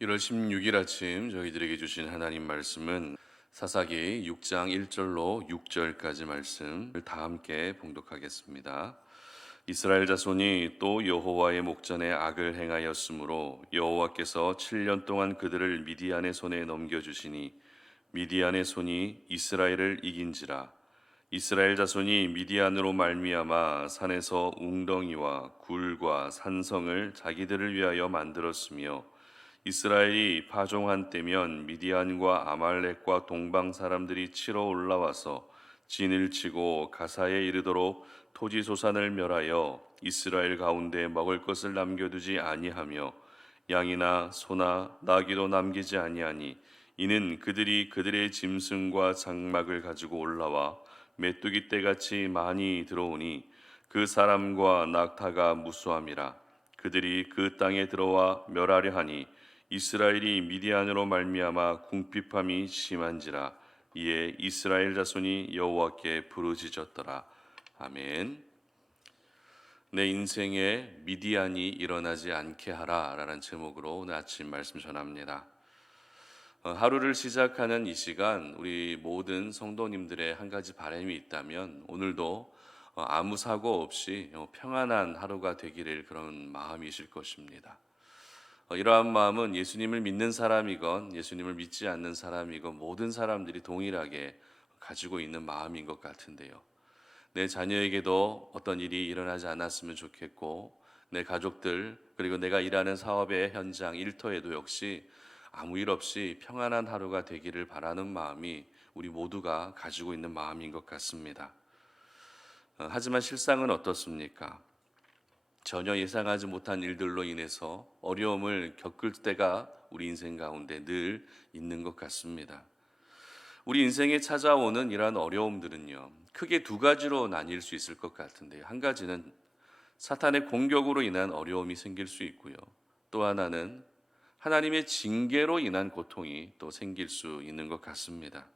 1월 16일 아침 저희들에게 주신 하나님 말씀은 사사기 6장 1절로 6절까지 말씀을 다 함께 봉독하겠습니다. 이스라엘 자손이 또 여호와의 목전에 악을 행하였으므로 여호와께서 7년 동안 그들을 미디안의 손에 넘겨주시니 미디안의 손이 이스라엘을 이긴지라. 이스라엘 자손이 미디안으로 말미암아 산에서 웅덩이와 굴과 산성을 자기들을 위하여 만들었으며 이스라엘이 파종한 때면 미디안과 아말렉과 동방 사람들이 치러 올라와서 진을 치고 가사에 이르도록 토지 소산을 멸하여 이스라엘 가운데 먹을 것을 남겨두지 아니하며 양이나 소나 나귀도 남기지 아니하니 이는 그들이 그들의 짐승과 장막을 가지고 올라와 메뚜기 떼같이 많이 들어오니 그 사람과 낙타가 무수함이라. 그들이 그 땅에 들어와 멸하려 하니 이스라엘이 미디안으로 말미암아 궁핍함이 심한지라. 이에 이스라엘 자손이 여호와께 부르짖었더라. 아멘. 내 인생에 미디안이 일어나지 않게 하라라는 제목으로 오늘 아침 말씀 전합니다. 하루를 시작하는 이 시간 우리 모든 성도님들의 한 가지 바람이 있다면 오늘도 아무 사고 없이 평안한 하루가 되기를 그런 마음이실 것입니다. 이러한 마음은 예수님을 믿는 사람이건 예수님을 믿지 않는 사람이건 모든 사람들이 동일하게 가지고 있는 마음인 것 같은데요. 내 자녀에게도 어떤 일이 일어나지 않았으면 좋겠고 내 가족들 그리고 내가 일하는 사업의 현장 일터에도 역시 아무 일 없이 평안한 하루가 되기를 바라는 마음이 우리 모두가 가지고 있는 마음인 것 같습니다. 하지만 실상은 어떻습니까? 전혀 예상하지 못한 일들로 인해서 어려움을 겪을 때가 우리 인생 가운데 늘 있는 것 같습니다. 우리 인생에 찾아오는 이러한 어려움들은요, 크게 두 가지로 나뉠 수 있을 것 같은데요. 한 가지는 사탄의 공격으로 인한 어려움이 생길 수 있고요. 또 하나는 하나님의 징계로 인한 고통이 또 생길 수 있는 것 같습니다.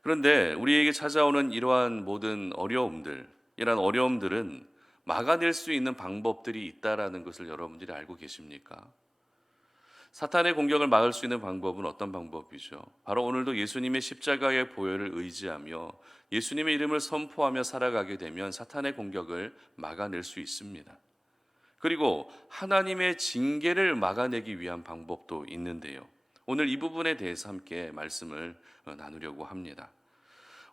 그런데 우리에게 찾아오는 이러한 모든 어려움들, 이러한 어려움들은 막아낼 수 있는 방법들이 있다라는 것을 여러분들이 알고 계십니까? 사탄의 공격을 막을 수 있는 방법은 어떤 방법이죠? 바로 오늘도 예수님의 십자가의 보혈을 의지하며 예수님의 이름을 선포하며 살아가게 되면 사탄의 공격을 막아낼 수 있습니다. 그리고 하나님의 징계를 막아내기 위한 방법도 있는데요. 오늘 이 부분에 대해서 함께 말씀을 나누려고 합니다.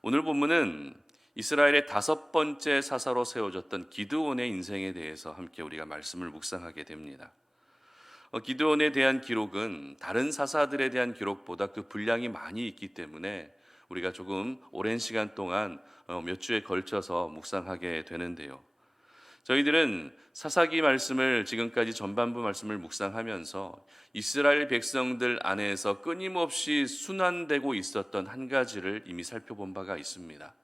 오늘 본문은 이스라엘의 다섯 번째 사사로 세워졌던 기드온의 인생에 대해서 함께 우리가 말씀을 묵상하게 됩니다. 기드온에 대한 기록은 다른 사사들에 대한 기록보다 그 분량이 많이 있기 때문에 우리가 조금 오랜 시간 동안 몇 주에 걸쳐서 묵상하게 되는데요. 저희들은 사사기 말씀을 지금까지 전반부 말씀을 묵상하면서 이스라엘 백성들 안에서 끊임없이 순환되고 있었던 한 가지를 이미 살펴본 바가 있습니다.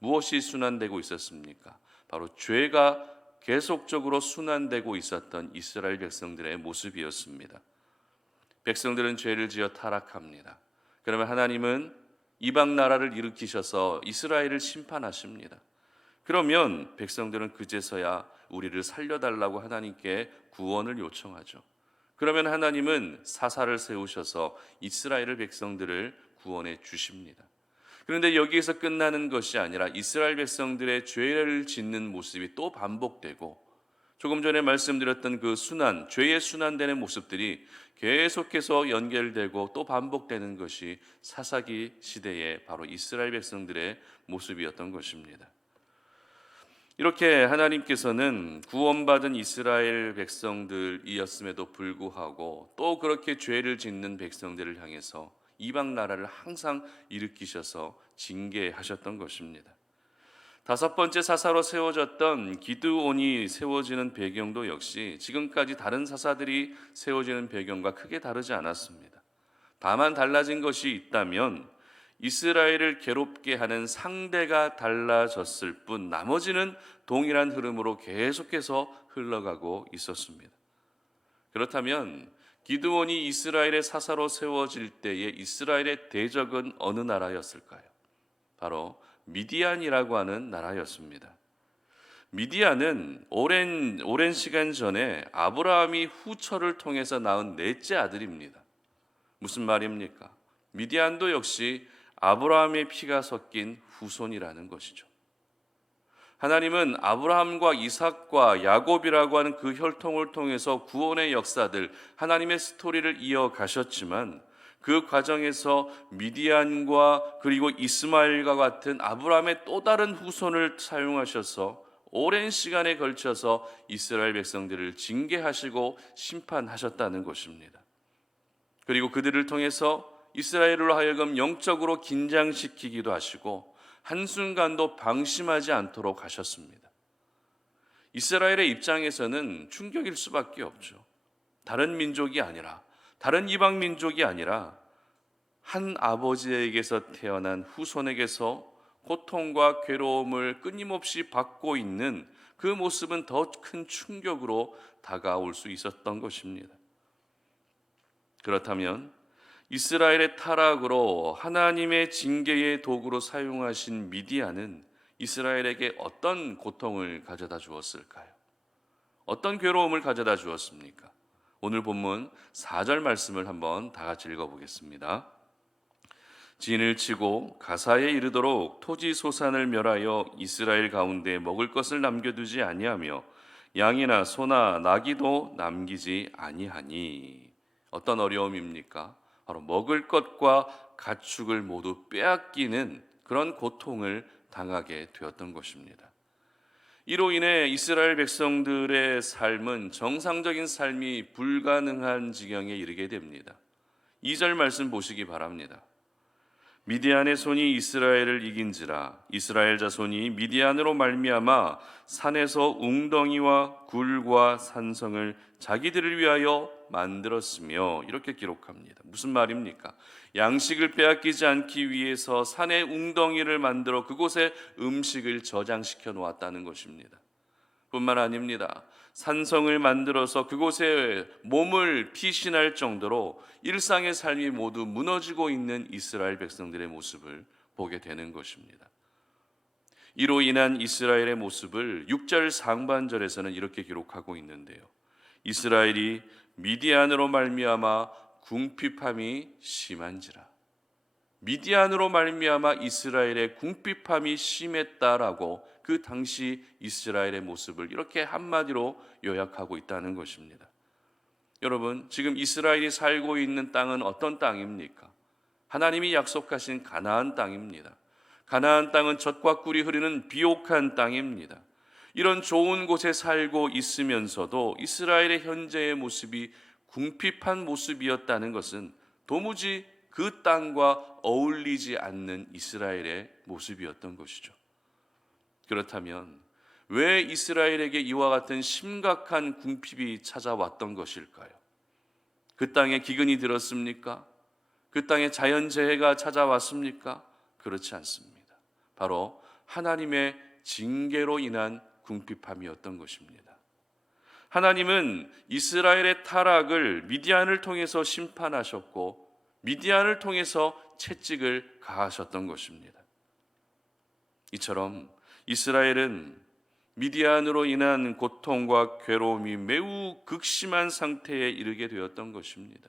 무엇이 순환되고 있었습니까? 바로 죄가 계속적으로 순환되고 있었던 이스라엘 백성들의 모습이었습니다. 백성들은 죄를 지어 타락합니다. 그러면 하나님은 이방 나라를 일으키셔서 이스라엘을 심판하십니다. 그러면 백성들은 그제서야 우리를 살려달라고 하나님께 구원을 요청하죠. 그러면 하나님은 사사를 세우셔서 이스라엘 백성들을 구원해 주십니다. 그런데 여기에서 끝나는 것이 아니라 이스라엘 백성들의 죄를 짓는 모습이 또 반복되고 조금 전에 말씀드렸던 그 순환, 죄의 순환되는 모습들이 계속해서 연결되고 또 반복되는 것이 사사기 시대의 바로 이스라엘 백성들의 모습이었던 것입니다. 이렇게 하나님께서는 구원받은 이스라엘 백성들이었음에도 불구하고 또 그렇게 죄를 짓는 백성들을 향해서 이방 나라를 항상 일으키셔서 징계하셨던 것입니다. 다섯 번째 사사로 세워졌던 기드온이 세워지는 배경도 역시 지금까지 다른 사사들이 세워지는 배경과 크게 다르지 않았습니다. 다만 달라진 것이 있다면 이스라엘을 괴롭게 하는 상대가 달라졌을 뿐 나머지는 동일한 흐름으로 계속해서 흘러가고 있었습니다. 그렇다면 기드온이 이스라엘의 사사로 세워질 때에 이스라엘의 대적은 어느 나라였을까요? 바로 미디안이라고 하는 나라였습니다. 미디안은 오랜 시간 전에 아브라함이 후처를 통해서 낳은 넷째 아들입니다. 무슨 말입니까? 미디안도 역시 아브라함의 피가 섞인 후손이라는 것이죠. 하나님은 아브라함과 이삭과 야곱이라고 하는 그 혈통을 통해서 구원의 역사들, 하나님의 스토리를 이어가셨지만 그 과정에서 미디안과 그리고 이스마엘과 같은 아브라함의 또 다른 후손을 사용하셔서 오랜 시간에 걸쳐서 이스라엘 백성들을 징계하시고 심판하셨다는 것입니다. 그리고 그들을 통해서 이스라엘로 하여금 영적으로 긴장시키기도 하시고 한순간도 방심하지 않도록 하셨습니다. 이스라엘의 입장에서는 충격일 수밖에 없죠. 다른 민족이 아니라, 다른 이방 민족이 아니라 한 아버지에게서 태어난 후손에게서 고통과 괴로움을 끊임없이 받고 있는 그 모습은 더 큰 충격으로 다가올 수 있었던 것입니다. 그렇다면 이스라엘의 타락으로 하나님의 징계의 도구로 사용하신 미디안은 이스라엘에게 어떤 고통을 가져다 주었을까요? 어떤 괴로움을 가져다 주었습니까? 오늘 본문 4절 말씀을 한번 다 같이 읽어보겠습니다. 진을 치고 가사에 이르도록 토지 소산을 멸하여 이스라엘 가운데 먹을 것을 남겨두지 아니하며 양이나 소나 나귀도 남기지 아니하니. 어떤 어려움입니까? 바로 먹을 것과 가축을 모두 빼앗기는 그런 고통을 당하게 되었던 것입니다. 이로 인해 이스라엘 백성들의 삶은 정상적인 삶이 불가능한 지경에 이르게 됩니다. 2절 말씀 보시기 바랍니다. 미디안의 손이 이스라엘을 이긴지라 이스라엘 자손이 미디안으로 말미암아 산에서 웅덩이와 굴과 산성을 자기들을 위하여 만들었으며, 이렇게 기록합니다. 무슨 말입니까? 양식을 빼앗기지 않기 위해서 산에 웅덩이를 만들어 그곳에 음식을 저장시켜 놓았다는 것입니다. 뿐만 아닙니다. 산성을 만들어서 그곳에 몸을 피신할 정도로 일상의 삶이 모두 무너지고 있는 이스라엘 백성들의 모습을 보게 되는 것입니다. 이로 인한 이스라엘의 모습을 6절 상반절에서는 이렇게 기록하고 있는데요. 이스라엘이 미디안으로 말미암아 궁핍함이 심한지라. 미디안으로 말미암아 이스라엘의 궁핍함이 심했다라고 그 당시 이스라엘의 모습을 이렇게 한마디로 요약하고 있다는 것입니다. 여러분, 지금 이스라엘이 살고 있는 땅은 어떤 땅입니까? 하나님이 약속하신 가나안 땅입니다. 가나안 땅은 젖과 꿀이 흐르는 비옥한 땅입니다. 이런 좋은 곳에 살고 있으면서도 이스라엘의 현재의 모습이 궁핍한 모습이었다는 것은 도무지 그 땅과 어울리지 않는 이스라엘의 모습이었던 것이죠. 그렇다면 왜 이스라엘에게 이와 같은 심각한 궁핍이 찾아왔던 것일까요? 그 땅에 기근이 들었습니까? 그 땅에 자연재해가 찾아왔습니까? 그렇지 않습니다. 바로 하나님의 징계로 인한 궁핍함이었던 것입니다. 하나님은 이스라엘의 타락을 미디안을 통해서 심판하셨고 미디안을 통해서 채찍을 가하셨던 것입니다. 이처럼 이스라엘은 미디안으로 인한 고통과 괴로움이 매우 극심한 상태에 이르게 되었던 것입니다.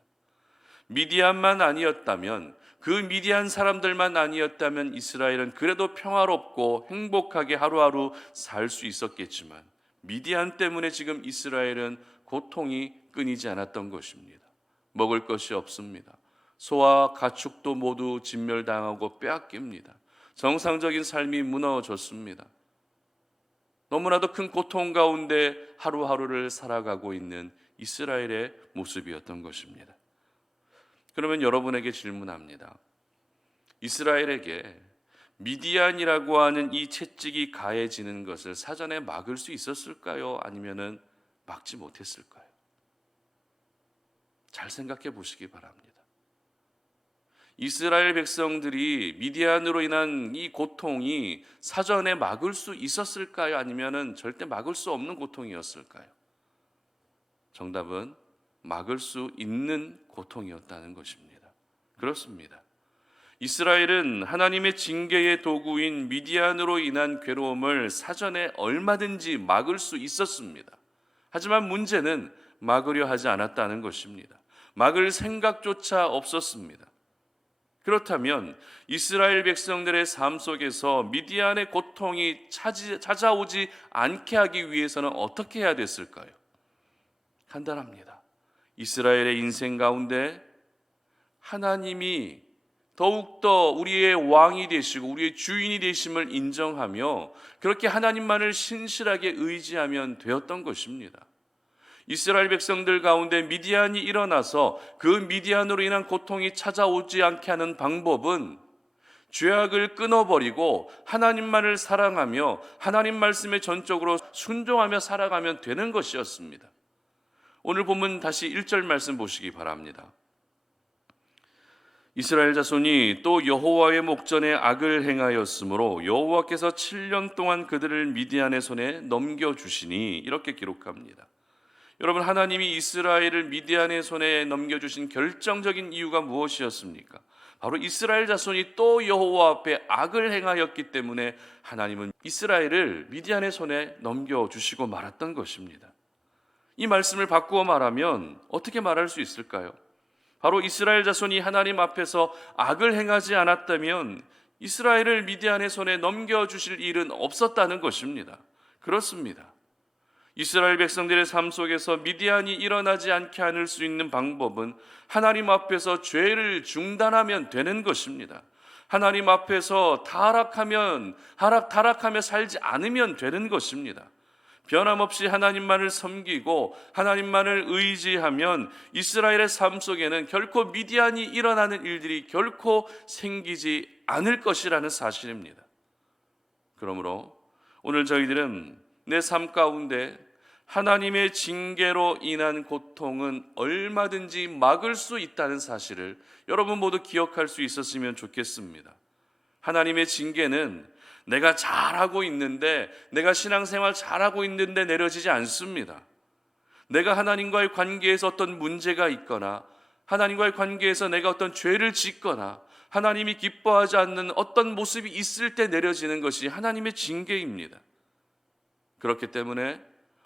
미디안만 아니었다면, 그 미디안 사람들만 아니었다면 이스라엘은 그래도 평화롭고 행복하게 하루하루 살 수 있었겠지만 미디안 때문에 지금 이스라엘은 고통이 끊이지 않았던 것입니다. 먹을 것이 없습니다. 소와 가축도 모두 진멸당하고 빼앗깁니다. 정상적인 삶이 무너졌습니다. 너무나도 큰 고통 가운데 하루하루를 살아가고 있는 이스라엘의 모습이었던 것입니다. 그러면 여러분에게 질문합니다. 이스라엘에게 미디안이라고 하는 이 채찍이 가해지는 것을 사전에 막을 수 있었을까요? 아니면은 막지 못했을까요? 잘 생각해 보시기 바랍니다. 이스라엘 백성들이 미디안으로 인한 이 고통이 사전에 막을 수 있었을까요? 아니면은 절대 막을 수 없는 고통이었을까요? 정답은 막을 수 있는 고통이었다는 것입니다. 그렇습니다. 이스라엘은 하나님의 징계의 도구인 미디안으로 인한 괴로움을 사전에 얼마든지 막을 수 있었습니다. 하지만 문제는 막으려 하지 않았다는 것입니다. 막을 생각조차 없었습니다. 그렇다면 이스라엘 백성들의 삶 속에서 미디안의 고통이 찾아오지 않게 하기 위해서는 어떻게 해야 됐을까요? 간단합니다. 이스라엘의 인생 가운데 하나님이 더욱더 우리의 왕이 되시고 우리의 주인이 되심을 인정하며 그렇게 하나님만을 신실하게 의지하면 되었던 것입니다. 이스라엘 백성들 가운데 미디안이 일어나서 그 미디안으로 인한 고통이 찾아오지 않게 하는 방법은 죄악을 끊어버리고 하나님만을 사랑하며 하나님 말씀에 전적으로 순종하며 살아가면 되는 것이었습니다. 오늘 본문 다시 1절 말씀 보시기 바랍니다. 이스라엘 자손이 또 여호와의 목전에 악을 행하였으므로 여호와께서 7년 동안 그들을 미디안의 손에 넘겨주시니, 이렇게 기록합니다. 여러분, 하나님이 이스라엘을 미디안의 손에 넘겨주신 결정적인 이유가 무엇이었습니까? 바로 이스라엘 자손이 또 여호와 앞에 악을 행하였기 때문에 하나님은 이스라엘을 미디안의 손에 넘겨주시고 말았던 것입니다. 이 말씀을 바꾸어 말하면 어떻게 말할 수 있을까요? 바로 이스라엘 자손이 하나님 앞에서 악을 행하지 않았다면 이스라엘을 미디안의 손에 넘겨주실 일은 없었다는 것입니다. 그렇습니다. 이스라엘 백성들의 삶 속에서 미디안이 일어나지 않게 하는 수 있는 방법은 하나님 앞에서 죄를 중단하면 되는 것입니다. 하나님 앞에서 타락하며 살지 않으면 되는 것입니다. 변함없이 하나님만을 섬기고 하나님만을 의지하면 이스라엘의 삶 속에는 결코 미디안이 일어나는 일들이 결코 생기지 않을 것이라는 사실입니다. 그러므로 오늘 저희들은 내 삶 가운데 하나님의 징계로 인한 고통은 얼마든지 막을 수 있다는 사실을 여러분 모두 기억할 수 있었으면 좋겠습니다. 하나님의 징계는 내가 잘하고 있는데, 내가 신앙생활 잘하고 있는데 내려지지 않습니다. 내가 하나님과의 관계에서 어떤 문제가 있거나 하나님과의 관계에서 내가 어떤 죄를 짓거나 하나님이 기뻐하지 않는 어떤 모습이 있을 때 내려지는 것이 하나님의 징계입니다. 그렇기 때문에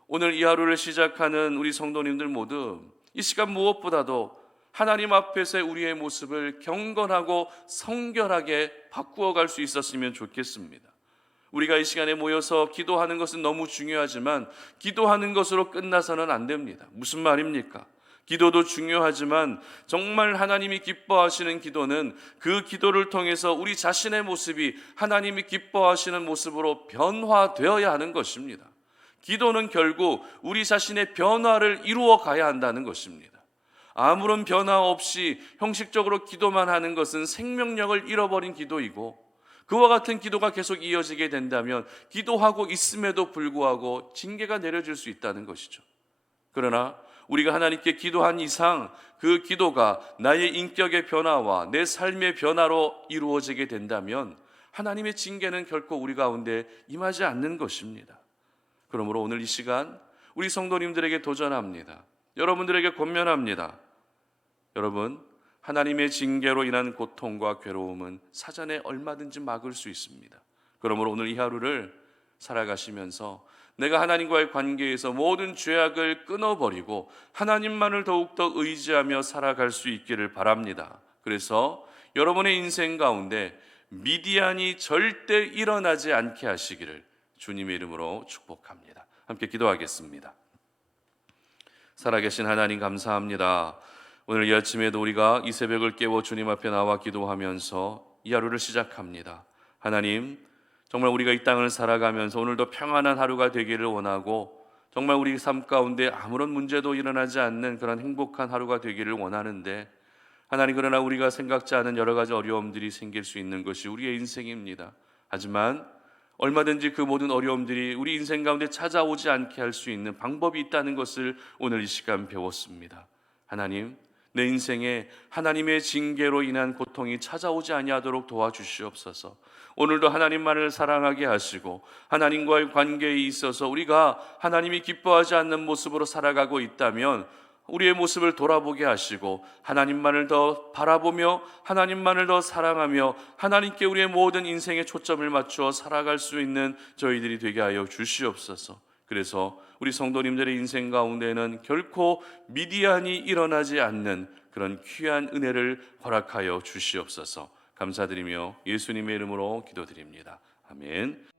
오늘 이 하루를 시작하는 우리 성도님들 모두 이 시간 무엇보다도 하나님 앞에서의 우리의 모습을 경건하고 성결하게 바꾸어 갈 수 있었으면 좋겠습니다. 우리가 이 시간에 모여서 기도하는 것은 너무 중요하지만 기도하는 것으로 끝나서는 안 됩니다. 무슨 말입니까? 기도도 중요하지만 정말 하나님이 기뻐하시는 기도는 그 기도를 통해서 우리 자신의 모습이 하나님이 기뻐하시는 모습으로 변화되어야 하는 것입니다. 기도는 결국 우리 자신의 변화를 이루어 가야 한다는 것입니다. 아무런 변화 없이 형식적으로 기도만 하는 것은 생명력을 잃어버린 기도이고, 그와 같은 기도가 계속 이어지게 된다면 기도하고 있음에도 불구하고 징계가 내려질 수 있다는 것이죠. 그러나 우리가 하나님께 기도한 이상 그 기도가 나의 인격의 변화와 내 삶의 변화로 이루어지게 된다면 하나님의 징계는 결코 우리 가운데 임하지 않는 것입니다. 그러므로 오늘 이 시간 우리 성도님들에게 도전합니다. 여러분들에게 권면합니다. 여러분, 하나님의 징계로 인한 고통과 괴로움은 사전에 얼마든지 막을 수 있습니다. 그러므로 오늘 이 하루를 살아가시면서 내가 하나님과의 관계에서 모든 죄악을 끊어버리고 하나님만을 더욱더 의지하며 살아갈 수 있기를 바랍니다. 그래서 여러분의 인생 가운데 미디안이 절대 일어나지 않게 하시기를 주님의 이름으로 축복합니다. 함께 기도하겠습니다. 살아계신 하나님, 감사합니다. 오늘 이 아침에도 우리가 이 새벽을 깨워 주님 앞에 나와 기도하면서 이 하루를 시작합니다. 하나님, 정말 우리가 이 땅을 살아가면서 오늘도 평안한 하루가 되기를 원하고, 정말 우리 삶 가운데 아무런 문제도 일어나지 않는 그런 행복한 하루가 되기를 원하는데, 하나님, 그러나 우리가 생각지 않은 여러 가지 어려움들이 생길 수 있는 것이 우리의 인생입니다. 하지만 얼마든지 그 모든 어려움들이 우리 인생 가운데 찾아오지 않게 할 수 있는 방법이 있다는 것을 오늘 이 시간 배웠습니다. 하나님, 내 인생에 하나님의 징계로 인한 고통이 찾아오지 아니하도록 도와주시옵소서. 오늘도 하나님만을 사랑하게 하시고 하나님과의 관계에 있어서 우리가 하나님이 기뻐하지 않는 모습으로 살아가고 있다면 우리의 모습을 돌아보게 하시고 하나님만을 더 바라보며 하나님만을 더 사랑하며 하나님께 우리의 모든 인생의 초점을 맞추어 살아갈 수 있는 저희들이 되게 하여 주시옵소서. 그래서 우리 성도님들의 인생 가운데는 결코 미디안이 일어나지 않는 그런 귀한 은혜를 허락하여 주시옵소서. 감사드리며 예수님의 이름으로 기도드립니다. 아멘.